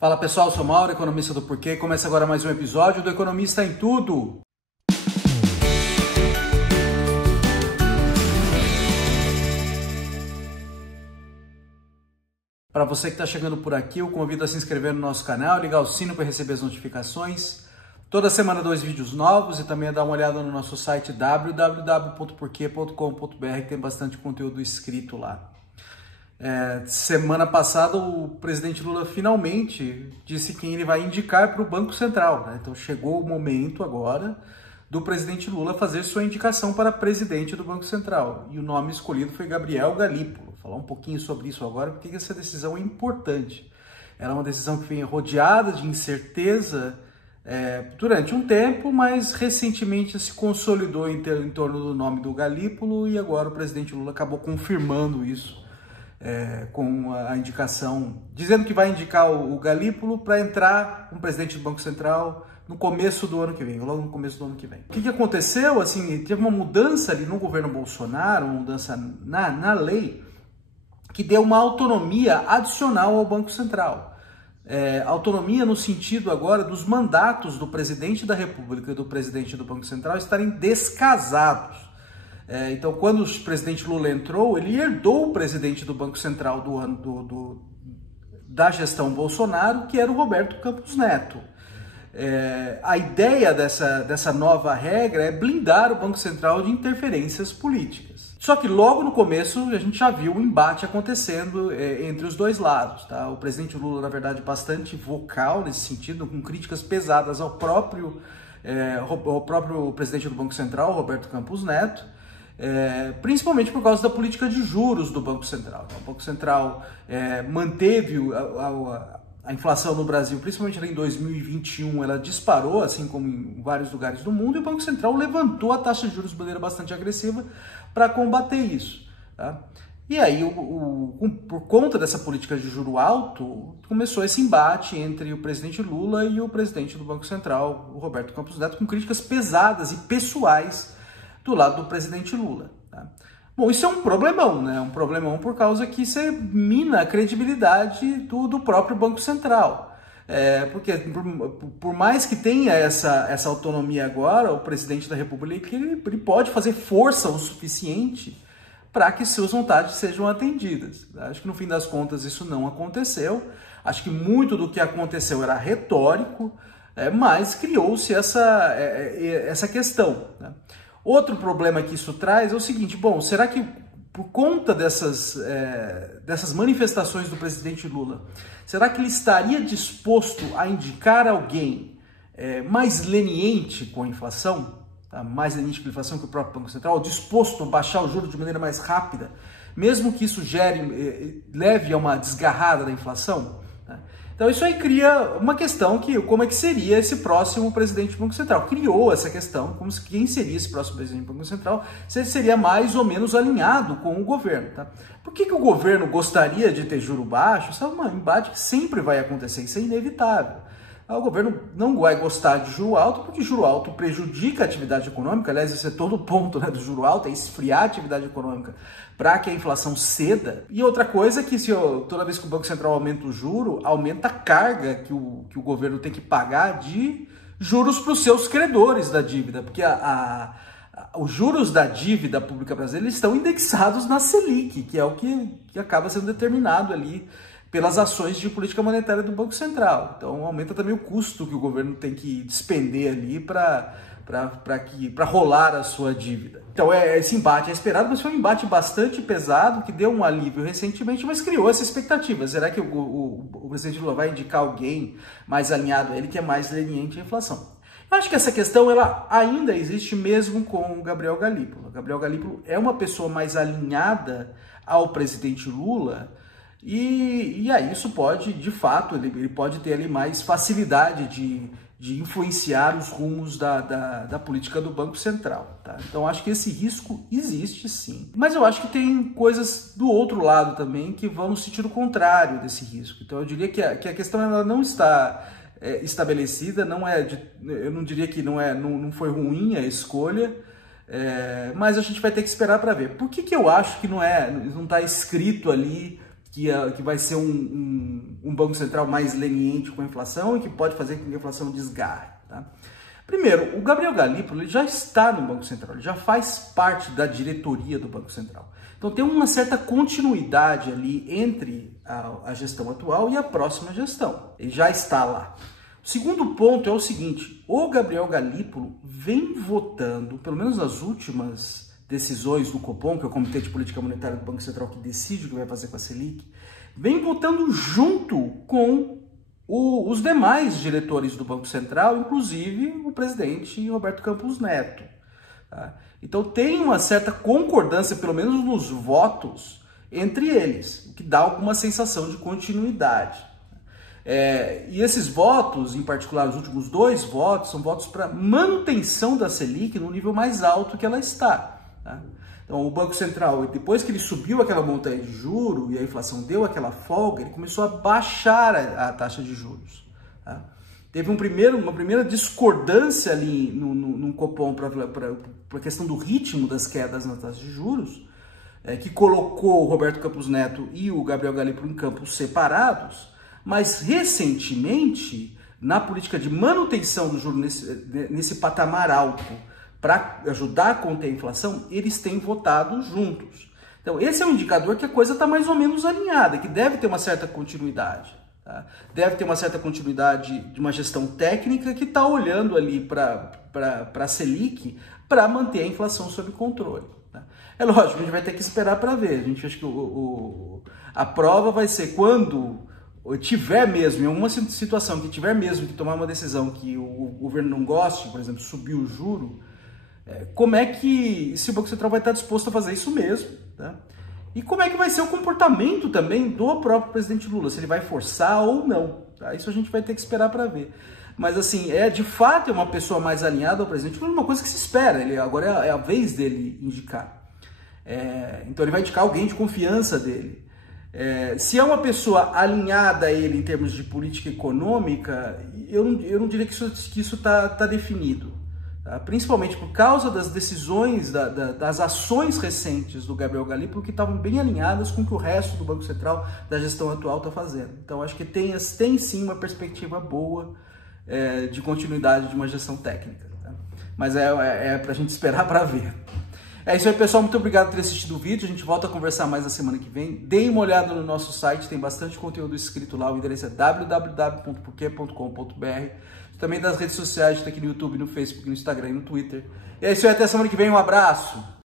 Fala pessoal, eu sou Mauro, economista do Porquê. Começa agora mais um episódio do Economista em Tudo. Para você que está chegando por aqui, eu convido a se inscrever no nosso canal, ligar o sino para receber as notificações. Toda semana 2 vídeos novos e também dar uma olhada no nosso site www.porquê.com.br, que tem bastante conteúdo escrito lá. Semana passada o presidente Lula finalmente disse quem ele vai indicar para o Banco Central, né? Então chegou o momento agora do presidente Lula fazer sua indicação para presidente do Banco Central. E o nome escolhido foi Gabriel Galípolo. Vou falar um pouquinho sobre isso agora, porque essa decisão é importante. Ela é uma decisão que vem rodeada de incerteza durante um tempo, mas recentemente se consolidou em torno do nome do Galípolo e agora o presidente Lula acabou confirmando isso. Com a indicação, dizendo que vai indicar o Galípolo para entrar como presidente do Banco Central no começo do ano que vem, logo no começo do ano que vem. O que aconteceu? Assim, teve uma mudança ali no governo Bolsonaro, uma mudança na lei, que deu uma autonomia adicional ao Banco Central. Autonomia no sentido agora dos mandatos do presidente da República e do presidente do Banco Central estarem descasados. Então, quando o presidente Lula entrou, ele herdou o presidente do Banco Central da gestão Bolsonaro, que era o Roberto Campos Neto. A ideia dessa nova regra é blindar o Banco Central de interferências políticas. Só que logo no começo a gente já viu um embate acontecendo entre os dois lados. Tá? O presidente Lula, na verdade, bastante vocal nesse sentido, com críticas pesadas ao próprio presidente do Banco Central, Roberto Campos Neto, principalmente por causa da política de juros do Banco Central. Então, o Banco Central manteve a inflação no Brasil, principalmente em 2021, ela disparou, assim como em vários lugares do mundo, e o Banco Central levantou a taxa de juros de maneira bastante agressiva para combater isso. Tá? E aí, por conta dessa política de juro alto, começou esse embate entre o presidente Lula e o presidente do Banco Central, o Roberto Campos Neto, com críticas pesadas e pessoais do lado do presidente Lula. Tá? Bom, isso é um problemão, né? Um problemão por causa que você mina a credibilidade do próprio Banco Central. Porque por mais que tenha essa autonomia agora, o presidente da República ele pode fazer força o suficiente para que suas vontades sejam atendidas. Acho que no fim das contas isso não aconteceu. Acho que muito do que aconteceu era retórico, mas criou-se essa questão, né? Outro problema que isso traz é o seguinte: bom, será que por conta dessas manifestações do presidente Lula, será que ele estaria disposto a indicar alguém mais leniente com a inflação, tá? Mais leniente com a inflação que o próprio Banco Central, disposto a baixar o juro de maneira mais rápida, mesmo que isso leve a uma desgarrada da inflação? Tá? Então isso aí cria uma questão como é que seria esse próximo presidente do Banco Central. Criou essa questão, como quem seria esse próximo presidente do Banco Central, se ele seria mais ou menos alinhado com o governo. Tá? Por que o governo gostaria de ter juro baixo? Isso é um embate que sempre vai acontecer, isso é inevitável. O governo não vai gostar de juro alto, porque juro alto prejudica a atividade econômica. Aliás, esse é todo o ponto, né, do juro alto, é esfriar a atividade econômica para que a inflação ceda. E outra coisa é que toda vez que o Banco Central aumenta o juro, aumenta a carga que o governo tem que pagar de juros para os seus credores da dívida, porque os juros da dívida pública brasileira estão indexados na Selic, que é o que acaba sendo determinado ali pelas ações de política monetária do Banco Central. Então aumenta também o custo que o governo tem que despender ali para rolar a sua dívida. Então esse embate é esperado, mas foi um embate bastante pesado, que deu um alívio recentemente, mas criou essa expectativa. Será que o presidente Lula vai indicar alguém mais alinhado a ele, que é mais leniente à inflação? Eu acho que essa questão ela ainda existe mesmo com o Gabriel Galípolo. O Gabriel Galípolo é uma pessoa mais alinhada ao presidente Lula, e aí isso pode, de fato, ele pode ter ali mais facilidade de influenciar os rumos da política do Banco Central. Tá? Então acho que esse risco existe sim. Mas eu acho que tem coisas do outro lado também que vão no sentido contrário desse risco. Então eu diria que a questão ela não está estabelecida, eu não diria que não foi ruim a escolha, mas a gente vai ter que esperar para ver. Por que eu acho que não está escrito ali que vai ser um Banco Central mais leniente com a inflação e que pode fazer com que a inflação desgarre. Tá? Primeiro, o Gabriel Galípolo ele já está no Banco Central, ele já faz parte da diretoria do Banco Central. Então tem uma certa continuidade ali entre a gestão atual e a próxima gestão. Ele já está lá. O segundo ponto é o seguinte, o Gabriel Galípolo vem votando, pelo menos nas últimas decisões do Copom, que é o Comitê de Política Monetária do Banco Central que decide o que vai fazer com a Selic, vem votando junto com os demais diretores do Banco Central, inclusive o presidente Roberto Campos Neto. Tá? Então tem uma certa concordância, pelo menos nos votos, entre eles, o que dá alguma sensação de continuidade. E esses votos, em particular os últimos 2 votos, são votos para manutenção da Selic no nível mais alto que ela está. Tá? Então o Banco Central, depois que ele subiu aquela montanha de juros e a inflação deu aquela folga, ele começou a baixar a taxa de juros. Tá? Teve uma primeira discordância ali no Copom para a questão do ritmo das quedas na taxa de juros, que colocou o Roberto Campos Neto e o Gabriel Galípolo em campos separados, mas recentemente, na política de manutenção do juro nesse patamar alto, para ajudar a conter a inflação, eles têm votado juntos. Então, esse é um indicador que a coisa está mais ou menos alinhada, que deve ter uma certa continuidade. Tá? Deve ter uma certa continuidade de uma gestão técnica que está olhando ali para a Selic para manter a inflação sob controle. Tá? É lógico, a gente vai ter que esperar para ver. A gente acha que a prova vai ser quando tiver mesmo, em alguma situação que tiver mesmo que tomar uma decisão que o governo não goste, por exemplo, subir o juro, como é que se o Banco Central vai estar disposto a fazer isso mesmo, tá? E como é que vai ser o comportamento também do próprio presidente Lula, se ele vai forçar ou não, tá? Isso a gente vai ter que esperar para ver. Mas assim, de fato uma pessoa mais alinhada ao presidente Lula, uma coisa que se espera, agora é a vez dele indicar. Então ele vai indicar alguém de confiança dele. Se é uma pessoa alinhada a ele em termos de política econômica, eu não diria que isso está definido. Tá? Principalmente por causa das decisões, das ações recentes do Gabriel Galípolo, que estavam bem alinhadas com o que o resto do Banco Central, da gestão atual, está fazendo. Então acho que tem sim uma perspectiva boa de continuidade de uma gestão técnica. Tá? Mas para a gente esperar para ver. É isso aí, pessoal. Muito obrigado por ter assistido o vídeo. A gente volta a conversar mais na semana que vem. Deem uma olhada no nosso site, tem bastante conteúdo escrito lá. O endereço é www.porquê.com.br. Também das redes sociais, está aqui no YouTube, no Facebook, no Instagram e no Twitter. E é isso aí, até semana que vem. Um abraço!